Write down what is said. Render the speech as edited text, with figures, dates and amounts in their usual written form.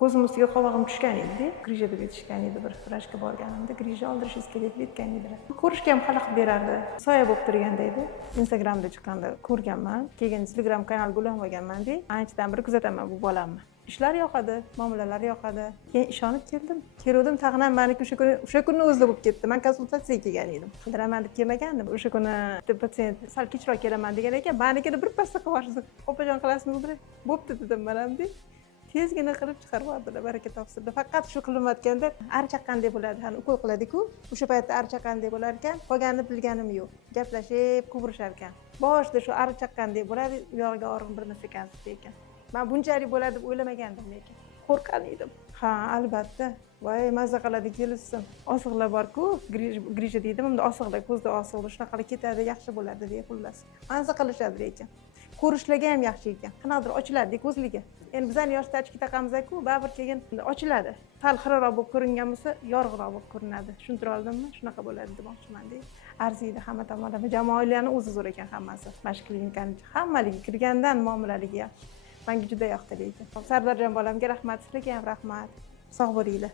ko'zim ustiga qovog'im tushgan edi. Grija deb aytishgan edi bir vrachga borganimda. Grija oldirishingiz kerak deb aytgan edilar. Ko'rishga ham xalaqit berardi. Soya bo'lib turganda edi. Instagramda chiqqanda ko'rganman. Keyin Telegram kanalga ulanib olganman-da. Anchadan beri kuzataman bu bolamni. Ishlar yoqadi, muomalalar yoqadi. Keyin ishonib keldim. Keldim, tag'inam meniki o'sha kuni o'zida bo'lib ketdi. Men konsultatsiyaga kelgan edim. Qildiraman deb kelmagandim. O'sha kuni patsient sal kechroq kelaman degan ekan, menikini birpasda qilib opajon qilasizmi? Bo'pti dedim men ham. Tezgina qilib chiqarib yubordilar, baraka topsinlar. Faqat shu qilinayotganda archaqanday bo'ladi, hani ukol qiladi-ku. O'sha paytda archaqanday bo'lar ekan, qolganini bilganim yo'q. Gaplashib, quvurishar ekan. Boshida shu archaqanday bo'ladi, uyog'iga og'riq bir narsa ekan. Men bunchalik bo'ladi deb o'ylamagandim lekin. Qo'rqgan edim. Ha, albatta. Voy, mazza qiladi kelishsin. Osiqlar bor-ku, grija deydi, bunda osiqlar, ko'zda osiqlar shunaqa ketadi, yaxshi bo'ladi deya xullas. Mazza qilishadi lekin. Ko'rishligi ham yaxshi ekan. Qanaqadir ochiladi ko'zligi. Endi bizning yoshda ochki taqamiz-ku, baribir keyin ochiladi. Sal xiraroq bo'lib ko'ringan bo'lsa, yorug'roq bo'lib ko'rinadi. Tushuntira oldimmi? Shunaqa bo'ladi demoqchiman-da. Arziydi hamma tomonlama. Jamoalarning o'zi zo'r ekan hammasi. Mashq klinikani hammaligi kirgandan muomalaligi yaxshi. Menga juda yoqdi lekin. Sardarjon bolamga rahmat, sizlarga ham rahmat. Sog' bo'linglar.